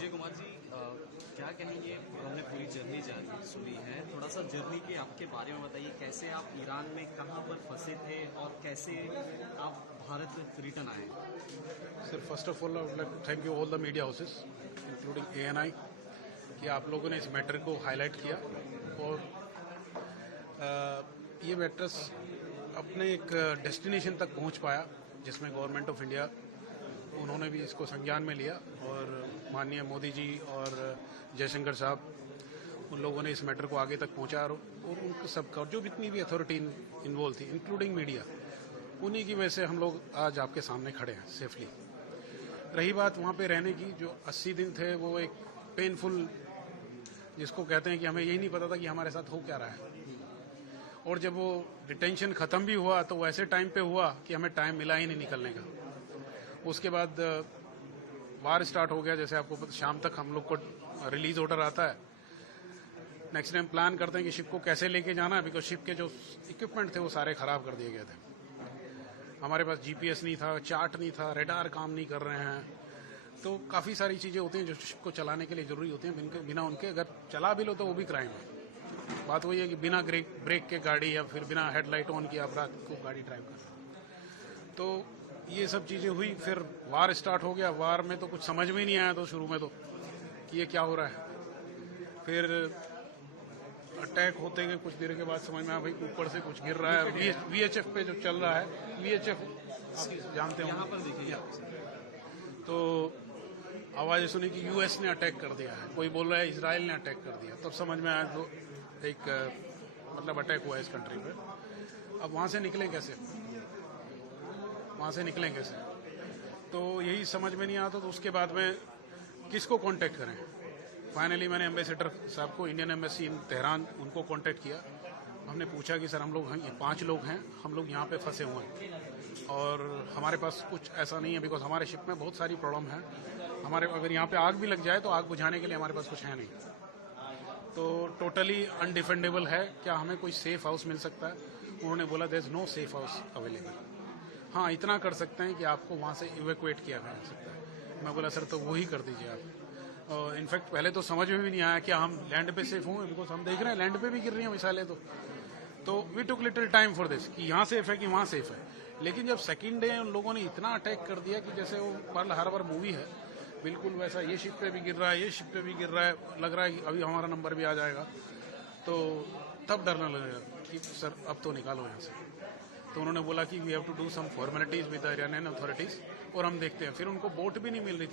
विजय कुमार जी, क्या कहेंगे? हमने पूरी जर्नी सुनी है, थोड़ा सा जर्नी के आपके बारे में बताइए। कैसे आप ईरान में कहाँ पर फंसे थे और कैसे आप भारत रिटर्न आए? Sir, first of all I would like thank you all the media houses including ANI कि आप लोगों ने इस मैटर को हाईलाइट किया और ये मैटर्स अपने एक डेस्टिनेशन तक पहुंच पाया जिसमें गवर्नमेंट ऑफ इंडिया उन्होंने भी इसको संज्ञान में लिया और माननीय मोदी जी और जयशंकर साहब उन लोगों ने इस मैटर को आगे तक पहुंचाया और उनके सबका जो जितनी भी अथॉरिटी इन्वॉल्व थी इंक्लूडिंग मीडिया, उन्हीं की वजह से हम लोग आज आपके सामने खड़े हैं सेफली। रही बात वहाँ पे रहने की, जो 80 दिन थे वो एक पेनफुल, जिसको कहते हैं कि हमें यही नहीं पता था कि हमारे साथ हो क्या रहा है। और जब वो डिटेंशन खत्म भी हुआ तो वो ऐसे टाइम पे हुआ कि हमें टाइम मिला ही नहीं निकलने का। उसके बाद वार स्टार्ट हो गया, जैसे आपको पता, शाम तक हम लोग को रिलीज ऑर्डर आता है। नेक्स्ट टाइम प्लान करते हैं कि शिप को कैसे लेके जाना है, बिकॉज शिप के जो इक्विपमेंट थे वो सारे खराब कर दिए गए थे। हमारे पास GPS नहीं था, चार्ट नहीं था, रेडार काम नहीं कर रहे हैं। तो काफ़ी सारी चीज़ें होती हैं जो शिप को चलाने के लिए ज़रूरी होती हैं, बिना उनके अगर चला भी लो तो वो भी क्राइम है। बात वही है कि बिना ब्रेक के गाड़ी या फिर बिना हेडलाइट ऑन किए आप रात को गाड़ी ड्राइव कर, तो ये सब चीज़ें हुई। फिर वार स्टार्ट हो गया। वार में तो कुछ समझ में ही नहीं आया तो शुरू में तो कि ये क्या हो रहा है। फिर अटैक होते गए, कुछ देर के बाद समझ में आया भाई ऊपर से कुछ गिर रहा है। VHF पे जो चल रहा है, VHF आप जानते हो, यहाँ पर देखिए, तो आवाज़ सुनी कि US ने अटैक कर दिया है, कोई बोल रहा है इजराइल ने अटैक कर दिया। तब समझ में आया तो एक मतलब अटैक हुआ है इस कंट्री पे। अब वहाँ से निकले कैसे, वहाँ से निकलें कैसे, तो यही समझ में नहीं आता। तो उसके बाद में किसको कांटेक्ट करें। फाइनली मैंने एम्बेसडर साहब को, इंडियन एम्बेसी इन तेहरान, उनको कांटेक्ट किया। हमने पूछा कि सर हम लोग 5 लोग हैं, हम लोग यहाँ पे फंसे हुए हैं और हमारे पास कुछ ऐसा नहीं है, बिकॉज हमारे शिप में बहुत सारी प्रॉब्लम है। हमारे अगर यहाँ पे आग भी लग जाए तो आग बुझाने के लिए हमारे पास कुछ है नहीं, तो टोटली अनडिफेंडेबल है। क्या हमें कोई सेफ हाउस मिल सकता है? उन्होंने बोला there is no safe house available. हाँ, इतना कर सकते हैं कि आपको वहाँ से इवैक्यूएट किया जा सकता है। मैं बोला सर तो वही कर दीजिए आप। इनफैक्ट पहले तो समझ में भी नहीं आया कि हम लैंड पे सेफ हों, बिकॉज हम देख रहे हैं लैंड पे भी गिर रही हैं मिसाइलें। तो we took little time for this कि यहाँ सेफ है कि वहाँ सेफ है। लेकिन जब सेकंड डे उन लोगों ने इतना अटैक कर दिया कि जैसे वो पर्ल हार्बर मूवी है, बिल्कुल वैसा, ये शिप पे भी गिर रहा है, ये शिप पे भी गिर रहा है, लग रहा है कि अभी हमारा नंबर भी आ जाएगा। तो तब डरने लगेगा कि सर अब तो निकालो यहाँ से। तो उन्होंने बोला कि we have to do some formalities with the Iranian authorities, और हम देखते हैं। फिर उनको बोट भी नहीं मिल रही थी।